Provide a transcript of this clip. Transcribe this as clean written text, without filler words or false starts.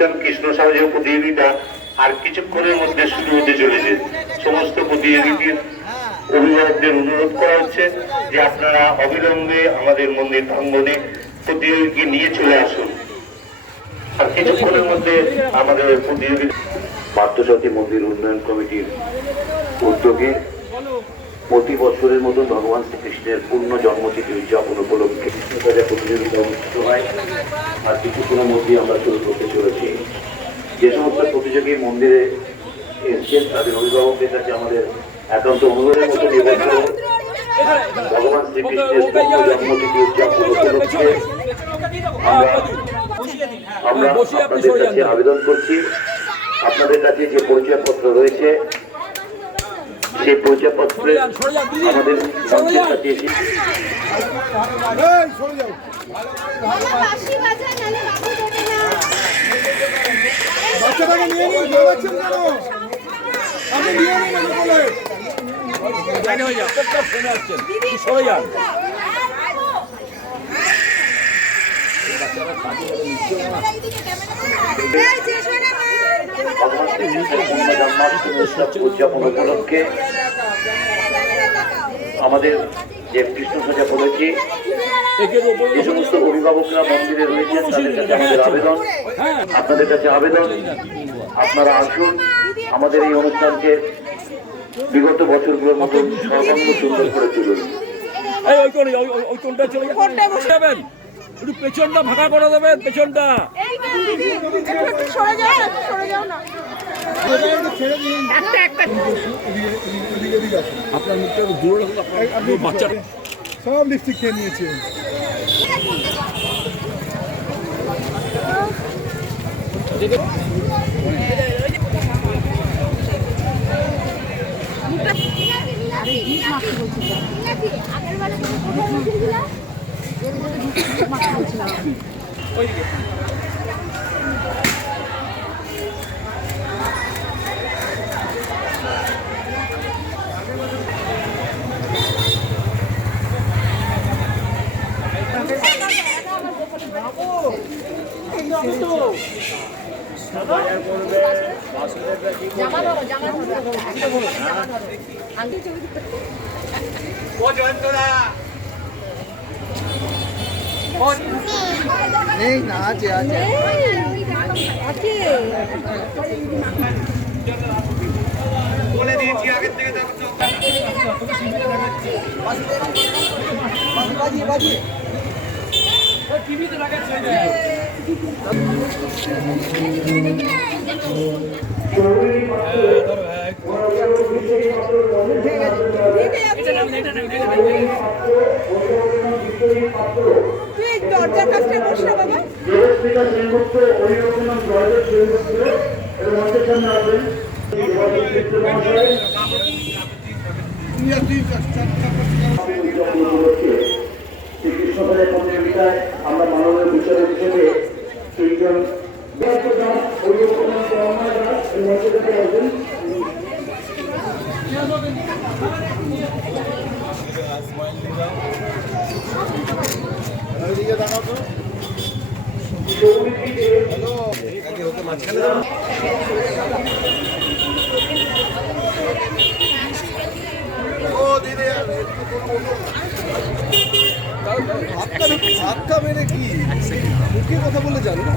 অনুষ্ঠান কৃষ্ণ সাহায্য প্রতিযোগিতা আর কিছুক্ষণের মধ্যে শুরু হতে চলেছে। সমস্ত প্রতিযোগীদের অভিভাবকদের অনুরোধ করা হচ্ছে যে আপনারা অবিলম্বে আমাদের মন্দির প্রাঙ্গণে প্রতিযোগীকে নিয়ে চলে আসুন। আর কিছুক্ষণের মধ্যে আমাদের প্রতিযোগী পার্থসারথী মন্দির উন্নয়ন কমিটির উদ্যোগে প্রতি বছরের মতন ভগবান শ্রীকৃষ্ণের পূর্ণ জন্মতিথি উদযাপন উপলক্ষে কৃষ্ণসাজা প্রতিযোগিতা অনুষ্ঠিত হয়। আর কিছুক্ষণের মধ্যেই আমরা শুরু করতে চলেছি। যে সমস্ত প্রতিযোগী মন্দিরে এসছেন তাদের অভিভাবকদের কাছে আমাদের একান্ত অনুরোধের মতো নিবেদন, ভগবান শ্রীকৃষ্ণের পূর্ণ জন্মতিথি উদযাপন উপলক্ষে আমরা আপনাদের কাছে আবেদন করছি, আপনাদের কাছে যে পরিচয়পত্র রয়েছে সেই পরিচয়পত্রে আমাদের মঞ্চের কাছে এসে উদযাপন উপলক্ষে আমাদের যে কৃষ্ণসাজা বলেছি, যে সমস্ত অভিভাবকরা মন্দিরে রয়েছেন তাদের কাছে আমাদের আবেদন, আপনাদের কাছে আবেদন, আপনারা আসুন, আমাদের এই অনুষ্ঠানকে বিগত বছরগুলোর মতো সর্বাঙ্গ সুন্দর করে তুলুন। একটু পেছনটা ফাঁকা করে দেবেন, পেছনটা আপনার মুখটা দূরে রাখুন, বাচ্চারা সব লিপস্টিক খেয়ে নিয়েছে। নেই না, আছে আছে বলে দিয়েছি আগের থেকে। বাজিয়ে টিভিতে লাগাচ্ছে। দরজার কাছে বসে বাবা শ্রীকৃষ্ণসাজা প্রতিযোগিতায় আমরা মাননীয় বিচারক হিসেবে তিনজন ধাক্কা মেরে কি মুখে কথা বলে যান না।